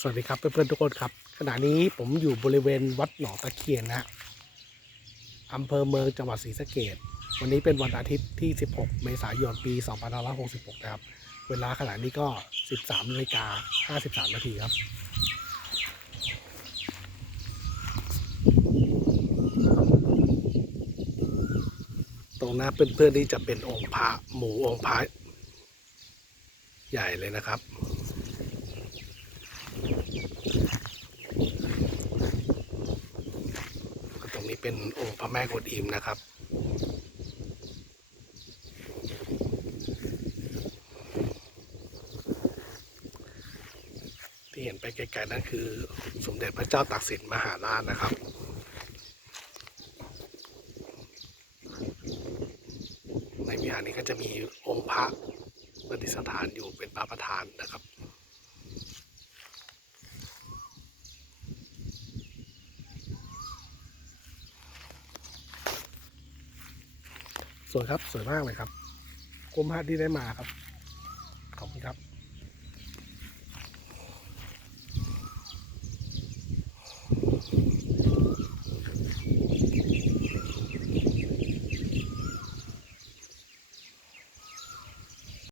สวัสดีครับเพื่อนๆทุกคนครับ ขณะนี้ผมอยู่บริเวณวัดหนองตะเคียนนะอำเภอเมืองจังหวัดศรีสะเกดวันนี้เป็นวันอาทิตย์ที่ 16 เมษายน ปี 2566 นะครับ เวลาขณะนี้ก็ 13นาฬิกา53 นาทีครับ ตรงหน้าเพื่อนๆนี่จะเป็นองค์พระหมูองค์พระใหญ่เลยนะครับ ตรงนี้เป็นองค์พระแม่กวนอิมนะครับ ที่เห็นไปไกลๆนั่นคือสมเด็จพระเจ้าตากสินมหาราชนะครับ ในวิหานี้ก็จะมีองค์พระประดิษฐานอยู่เป็นพระประธานนะครับสวยครับ สวยมากเลยครับคุ้มค่าที่ได้มาครับ ขอบคุณครับ